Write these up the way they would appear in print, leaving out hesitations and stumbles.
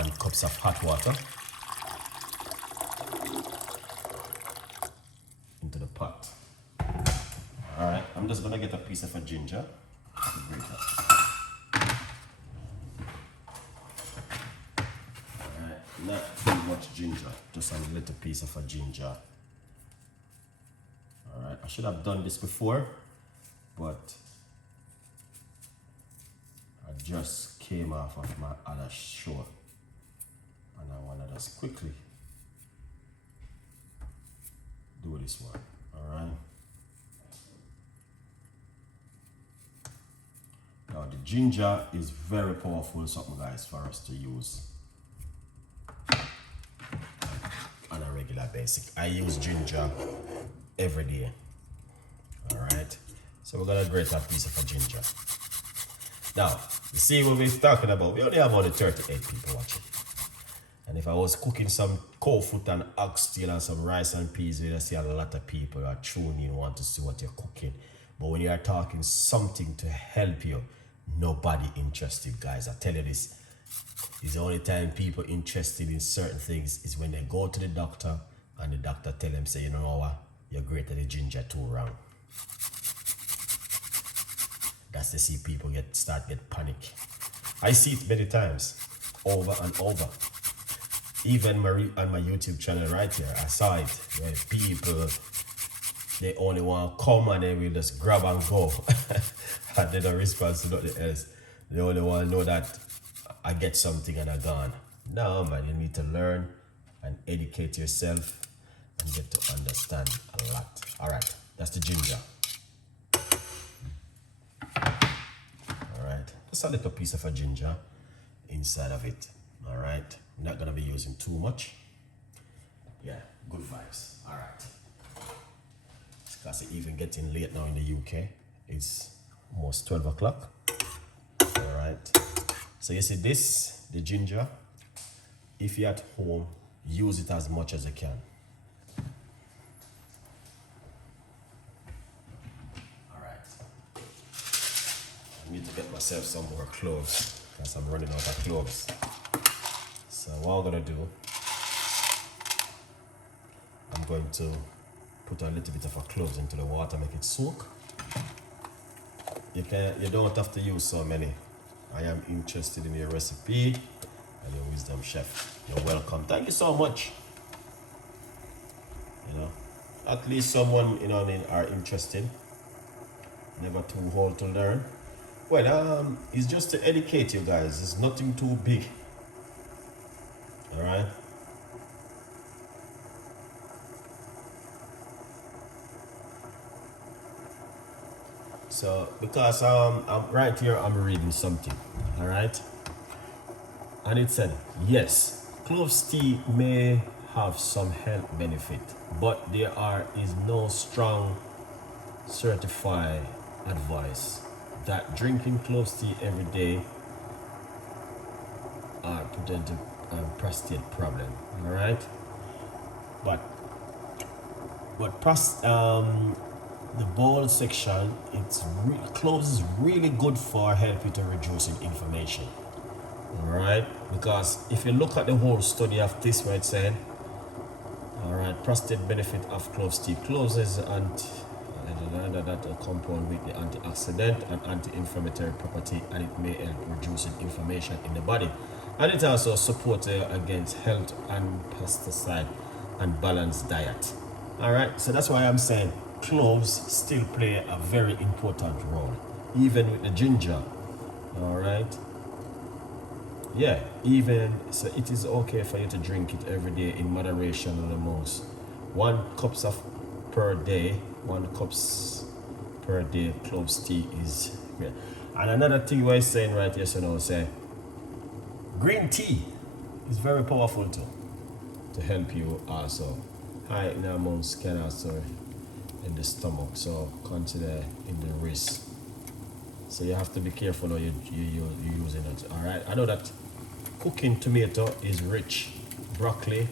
1 cups of hot water into the pot. Alright, I'm just gonna get a piece of a ginger. Alright, not too much ginger, just a little piece of a ginger. Alright, I should have done this before, but I just came off of my other show and I want to just quickly do this one. Alright. Now the ginger is very powerful something, guys, for us to use on a regular basis. I use ginger every day. Alright. So we're gonna grate a piece of a ginger. Now, you see what we're talking about, we only have only 38 people watching. And if I was cooking some cow foot and oxtail and some rice and peas, you'd see a lot of people are tuning in, want to see what you're cooking. But when you are talking something to help you, nobody interested, guys. I tell you this, is the only time people interested in certain things is when they go to the doctor and the doctor tell them, say, you know what, you're grated the ginger too wrong. That's to see people start get panic. I see it many times, over and over. Even on my YouTube channel right here, I saw it where people, they only want to come and they will just grab and go. And they don't respond to nothing else. They only want to know that I get something and I'm gone. No, man, you need to learn and educate yourself and get to understand a lot. All right, that's the ginger. All right, just a little piece of a ginger inside of it. All right, I'm not gonna be using too much. Yeah, good vibes. All right, because it's even getting late now in the UK. It's almost 12 o'clock. All right, so you see this, the ginger, if you're at home, use it as much as you can. All right, I need to get myself some more cloves because I'm running out of cloves. So what I'm gonna do, I'm going to put a little bit of a cloves into the water, make it soak. You don't have to use so many. I am interested in your recipe and your wisdom, chef. You're welcome. Thank you so much. You know, at least someone, you know what I mean, are interested. Never too old to learn. Well, it's just to educate you guys. It's nothing too big. All right. So because I'm right here, I'm reading something. All right. And it said, yes, cloves tea may have some health benefit, but there is no strong certified advice that drinking cloves tea every day are preventive prostate problem. All right, but the bowel section, cloves is really good for helping to reducing inflammation. All right, because if you look at the whole study of this, where it said, all right, prostate benefit of cloves tea. Cloves is that a compound with the antioxidant and anti-inflammatory property, and it may help reducing inflammation in the body. And it also supports against health and pesticide and balanced diet. All right, so that's why I'm saying cloves still play a very important role, even with the ginger. All right, yeah, even so, it is okay for you to drink it every day in moderation on the most. 1 cup per day, 1 cup per day cloves tea is great. And another thing we're saying right here, so now say green tea is very powerful too, to help you also. High in amounts can also in the stomach, so consider in the wrist. So you have to be careful when you're using it. All right, I know that cooking tomato is rich, broccoli,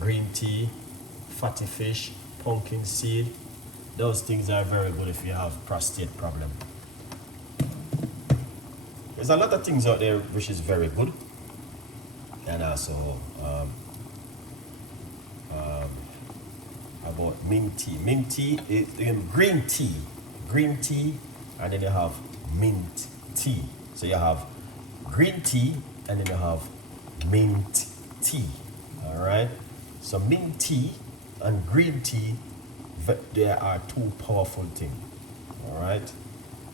green tea, fatty fish, pumpkin seed. Those things are very good if you have prostate problem. There's a lot of things out there which is very good. and also about mint tea. Mint tea is green tea, and then you have mint tea. So you have green tea, and then you have mint tea. All right. So mint tea and green tea, they are two powerful things. All right.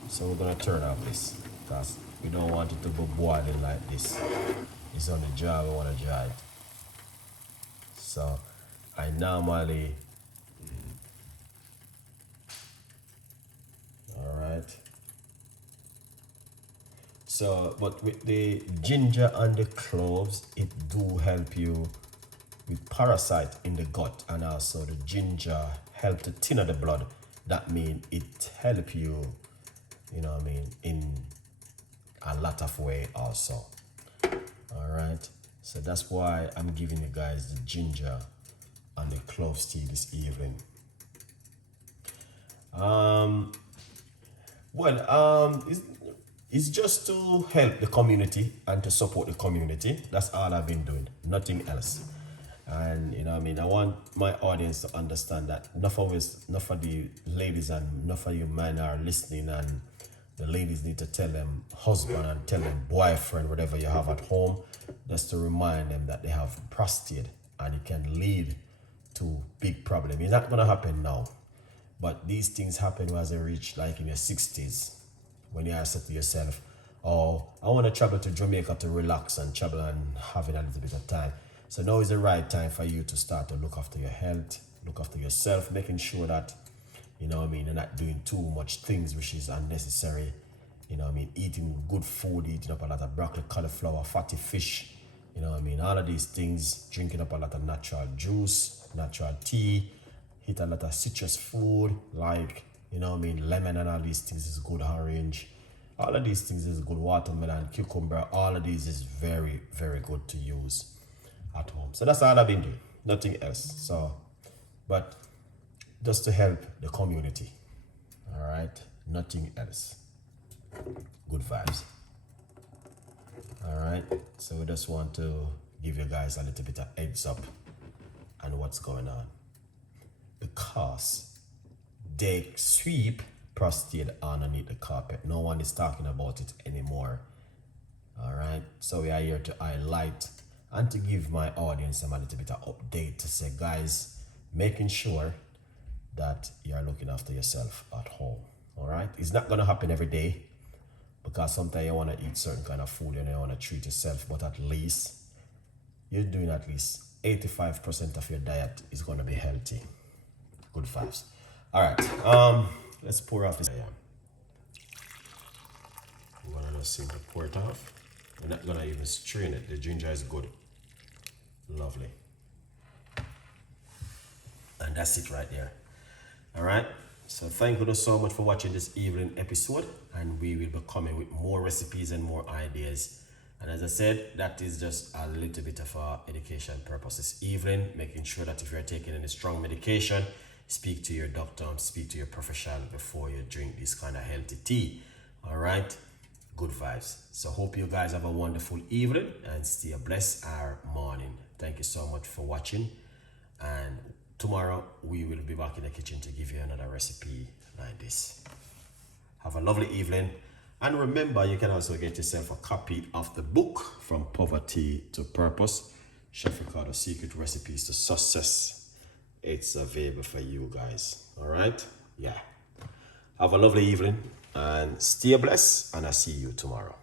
So we're gonna turn off this because we don't want it to be boiling like this. It's on the jar. We want to dry it. So I normally, all right. So, but with the ginger and the cloves, it do help you with parasite in the gut, and also the ginger help to thinner the blood. That means it help you, you know what I mean, in a lot of way also. All right. So that's why I'm giving you guys the ginger and the cloves tea this evening. It's just to help the community and to support the community. That's all I've been doing, nothing else. And you know what I mean, I want my audience to understand that enough of the ladies and enough of you men are listening, and the ladies need to tell them husband and tell them boyfriend, whatever you have at home, just to remind them that they have prostate and it can lead to big problem. It's not gonna happen now, but these things happen as they reach like in your 60s, when you are saying to yourself, oh, I want to travel to Jamaica to relax and travel and having a little bit of time. So now is the right time for you to start to look after your health, look after yourself, making sure that, you know what I mean, you're not doing too much things which is unnecessary. You know what I mean, eating good food, eating up a lot of broccoli, cauliflower, fatty fish, you know what I mean, all of these things, drinking up a lot of natural juice, natural tea, eat a lot of citrus food, like, you know what I mean, lemon and all these things is good, orange, all of these things is good, watermelon, cucumber, all of these is very, very good to use at home. So that's all I've been doing, nothing else. So, but just to help the community, all right, nothing else. Good vibes. All right, so we just want to give you guys a little bit of heads up on what's going on, because they sweep prostate underneath the carpet. No one is talking about it anymore. All right, so we are here to highlight and to give my audience a little bit of update to say, guys, making sure that you are looking after yourself at home. All right, it's not gonna happen every day, because sometimes you want to eat certain kind of food and you want to treat yourself, but at least you're doing at least 85% of your diet is going to be healthy. Good vibes. All right, let's pour off this. We're gonna just simply pour it off. We're not gonna even strain it. The ginger is good. Lovely. And that's it right there. All right. So thank you so much for watching this evening episode, and we will be coming with more recipes and more ideas. And as I said, that is just a little bit of our education purpose this evening, making sure that if you're taking any strong medication, speak to your doctor and speak to your professional before you drink this kind of healthy tea. All right, good vibes. So hope you guys have a wonderful evening and stay blessed our morning. Thank you so much for watching, and tomorrow we will be back in the kitchen to give you another recipe like this. Have a lovely evening, and remember, you can also get yourself a copy of the book From Poverty to Purpose, Chef Ricardo's Secret Recipes to Success. It's available for you guys. All right, yeah, have a lovely evening and stay blessed, and I'll see you tomorrow.